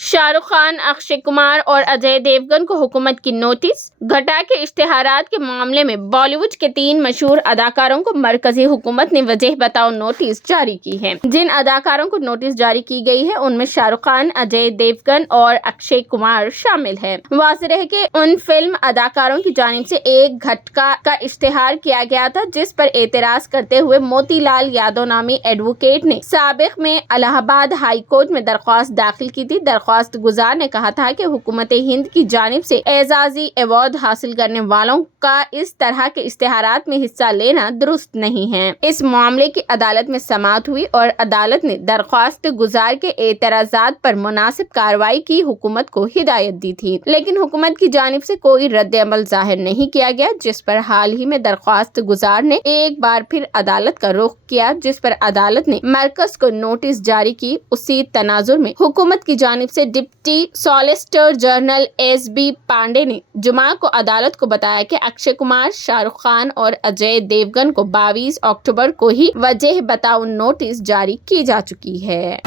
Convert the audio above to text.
शाहरुख खान, अक्षय कुमार और अजय देवगन को हुकूमत की नोटिस। घटा के इश्तेहारात के मामले में बॉलीवुड के 3 मशहूर अदाकारों को मरकजी हुकूमत ने वजह बताओ नोटिस जारी की है। जिन अदाकारों को नोटिस जारी की गई है उनमें शाहरुख खान, अजय देवगन और अक्षय कुमार शामिल है। वाज़ेह रहे कि उन फिल्म अदाकारों की जानिब से एक घटका का इश्तेहार किया गया था जिस पर एतराज करते हुए मोतीलाल यादव नामी एडवोकेट ने साबिक में इलाहाबाद हाई कोर्ट में दरख्वास्त दाखिल की थी। दरख्वास्त गुजार ने कहा था कि हुकूमत हिंद की जानिब से एजाजी अवार्ड हासिल करने वालों का इस तरह के इश्तेहारात में हिस्सा लेना दुरुस्त नहीं है। इस मामले की अदालत में समाअत हुई और अदालत ने दरख्वास्त गुजार के एतराजात पर मुनासिब कार्रवाई की हुकूमत को हिदायत दी थी, लेकिन हुकूमत की जानिब से कोई रद्द अमल जाहिर नहीं किया गया, जिस पर हाल ही में दरख्वास्त गुजार ने एक बार फिर अदालत का रुख किया, जिस पर अदालत ने मरकज को नोटिस जारी की। उसी तनाजुर में हुकूमत की जानिब से deputy solicitor general S.B.. Pandey ने जुमा को अदालत को बताया कि अक्षय कुमार, शाहरुख खान और अजय देवगन को 22 अक्टूबर को ही वजह बताओ नोटिस जारी की जा चुकी है।